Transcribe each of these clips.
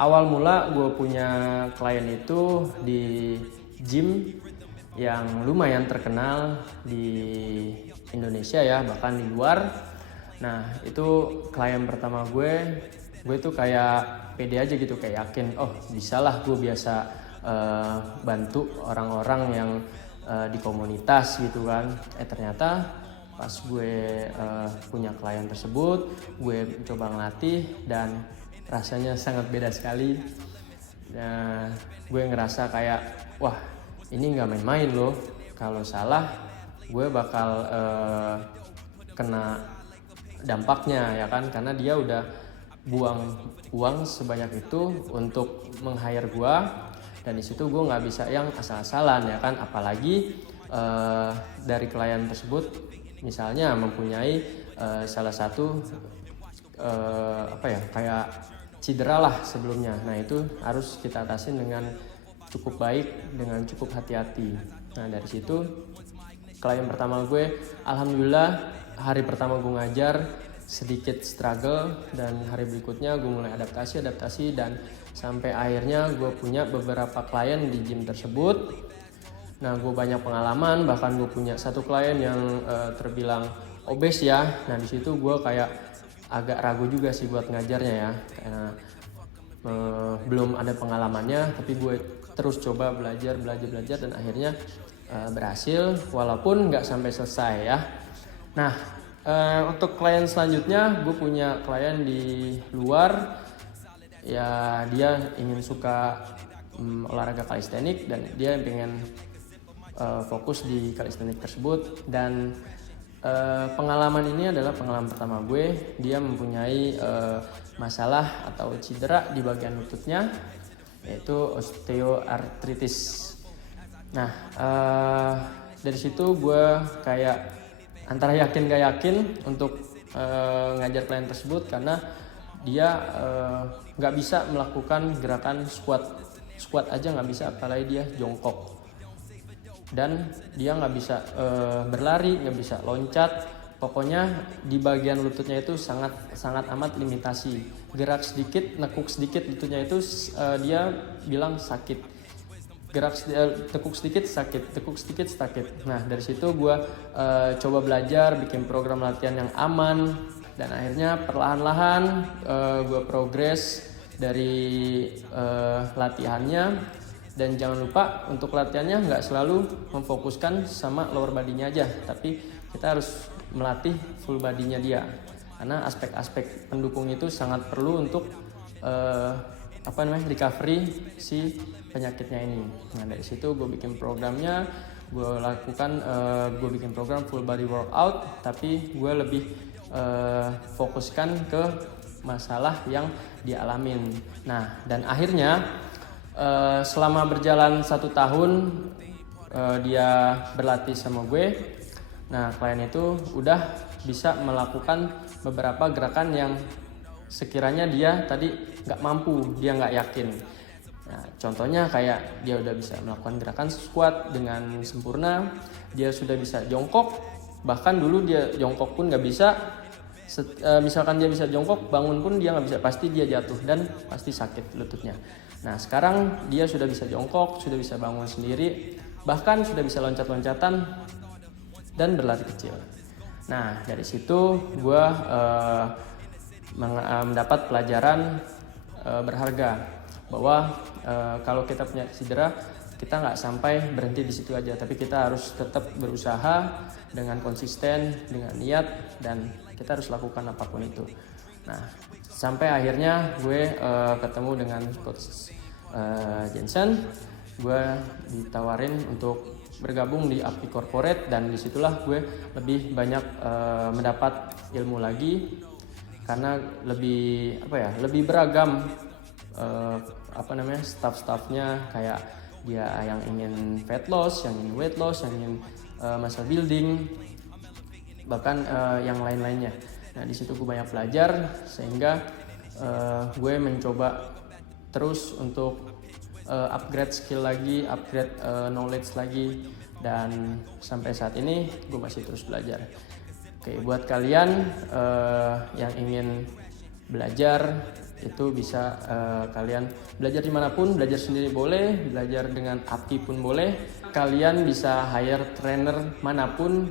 awal mula gue punya klien itu di gym yang lumayan terkenal di Indonesia ya, bahkan di luar. Nah itu klien pertama gue tuh kayak pede aja gitu, kayak yakin oh bisalah gue biasa bantu orang-orang yang di komunitas gitu kan. Ternyata pas gue punya klien tersebut, gue coba ngelatih dan rasanya sangat beda sekali. Nah, gue ngerasa kayak wah ini nggak main-main loh, kalau salah gue bakal kena dampaknya ya kan, karena dia udah buang uang sebanyak itu untuk meng-hire gue, dan di situ gue nggak bisa yang asal-asalan ya kan, apalagi dari klien tersebut misalnya mempunyai salah satu kayak cedera lah sebelumnya. Nah itu harus kita atasin dengan cukup baik, dengan cukup hati-hati. Nah dari situ klien pertama gue, alhamdulillah hari pertama gue ngajar sedikit struggle, dan hari berikutnya gue mulai adaptasi dan sampai akhirnya gue punya beberapa klien di gym tersebut. Nah gue banyak pengalaman, bahkan gue punya satu klien yang terbilang obes ya. Nah di situ gue kayak agak ragu juga sih buat ngajarnya ya, karena belum ada pengalamannya, tapi gue terus coba belajar dan akhirnya berhasil walaupun nggak sampai selesai ya. Nah untuk klien selanjutnya, gue punya klien di luar ya, dia ingin suka olahraga kalistenik dan dia pengen fokus di kalistenik tersebut. Dan pengalaman ini adalah pengalaman pertama gue. Dia mempunyai masalah atau cedera di bagian lututnya, yaitu osteoartritis. Nah dari situ gue kayak antara yakin gak yakin untuk ngajar klien tersebut, karena dia nggak bisa melakukan gerakan squat aja nggak bisa, apalagi dia jongkok. Dan dia nggak bisa berlari, nggak bisa loncat. Pokoknya di bagian lututnya itu sangat amat limitasi. Gerak sedikit, nekuk sedikit lututnya itu dia bilang sakit. Tekuk sedikit sakit. Nah dari situ gue coba belajar, bikin program latihan yang aman, dan akhirnya perlahan-lahan gue progres dari latihannya. Dan jangan lupa untuk latihannya nggak selalu memfokuskan sama lower body-nya aja, tapi kita harus melatih full body-nya dia, karena aspek-aspek pendukung itu sangat perlu untuk recovery si penyakitnya ini. Nah dari situ gue bikin programnya, gue bikin program full body workout, tapi gue lebih fokuskan ke masalah yang dialamin. Nah dan akhirnya selama berjalan 1 tahun dia berlatih sama gue. Nah klien itu udah bisa melakukan beberapa gerakan yang sekiranya dia tadi nggak mampu, dia nggak yakin. Nah, contohnya kayak dia udah bisa melakukan gerakan squat dengan sempurna, dia sudah bisa jongkok, bahkan dulu dia jongkok pun nggak bisa. Misalkan dia bisa jongkok, bangun pun dia nggak bisa, pasti dia jatuh dan pasti sakit lututnya. Nah sekarang dia sudah bisa jongkok, sudah bisa bangun sendiri, bahkan sudah bisa loncat-loncatan dan berlari kecil. Nah dari situ gue mendapat pelajaran berharga, bahwa kalau kita punya cedera, kita nggak sampai berhenti di situ aja, tapi kita harus tetap berusaha dengan konsisten, dengan niat, dan kita harus lakukan apapun itu. Nah sampai akhirnya gue ketemu dengan coach Jensen. Gue ditawarin untuk bergabung di Apti Corporate, dan disitulah gue lebih banyak mendapat ilmu lagi, karena lebih beragam staff-staffnya, kayak dia yang ingin fat loss, yang ingin weight loss, yang ingin muscle building, bahkan yang lain-lainnya. Nah di situ gue banyak belajar, sehingga gue mencoba terus untuk upgrade skill lagi, upgrade knowledge lagi, dan sampai saat ini gue masih terus belajar. Oke, buat kalian yang ingin belajar Itu bisa kalian belajar dimanapun, belajar sendiri boleh, belajar dengan Apki pun boleh. Kalian bisa hire trainer manapun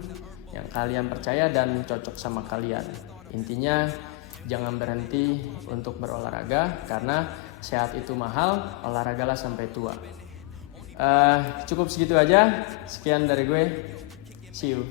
yang kalian percaya dan cocok sama kalian. Intinya jangan berhenti untuk berolahraga, karena sehat itu mahal, olahragalah sampai tua. Cukup segitu aja, sekian dari gue, see you.